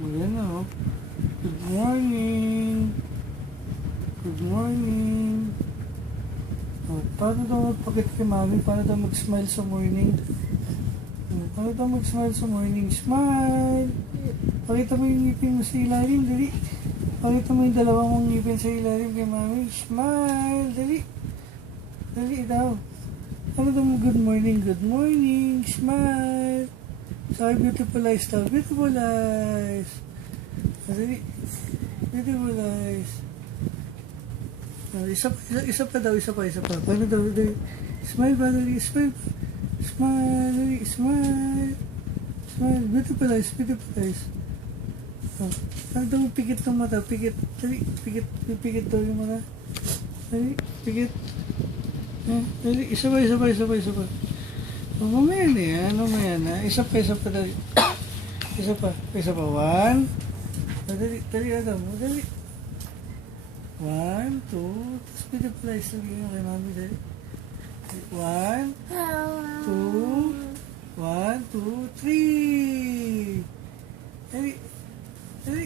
Ayan na, oh. Good morning. Good morning. Oh, paano daw magpakit kay mami? Paano daw mag-smile sa morning? Oh, paano daw mag-smile sa morning? Smile! Pakita mo yung ngipin mo sa ilalim, dali. Pakita mo yung dalawang mong ngipin sa ilalim kay mami. Smile! Dali. Dali daw. Ano daw mo? Good morning, good morning. Smile! Sabi, beautiful eyes daw. Beautiful eyes. Dali. Beautiful eyes. Oh, isa pa daw. Paano daw? Dali. Smile ba? Dali. Smile. Smile. Dali. Smile. Smile. Beautiful eyes. Beautiful eyes. Oh. Ano daw? Pikit ng mata. Pikit. Dali. Pikit. Pikit daw yung mata. Dali. Pikit. Dali. Isa pa. Oh, mamaya na yan. Mamaya na. Isa pa. Dali. Isa pa. One. Oh, dali. Dali. Dali. 1, 2. Tapos pinapalize lagi yung kay mami. Dali. 1, 2, 1, 2, 3. Dali. Dali.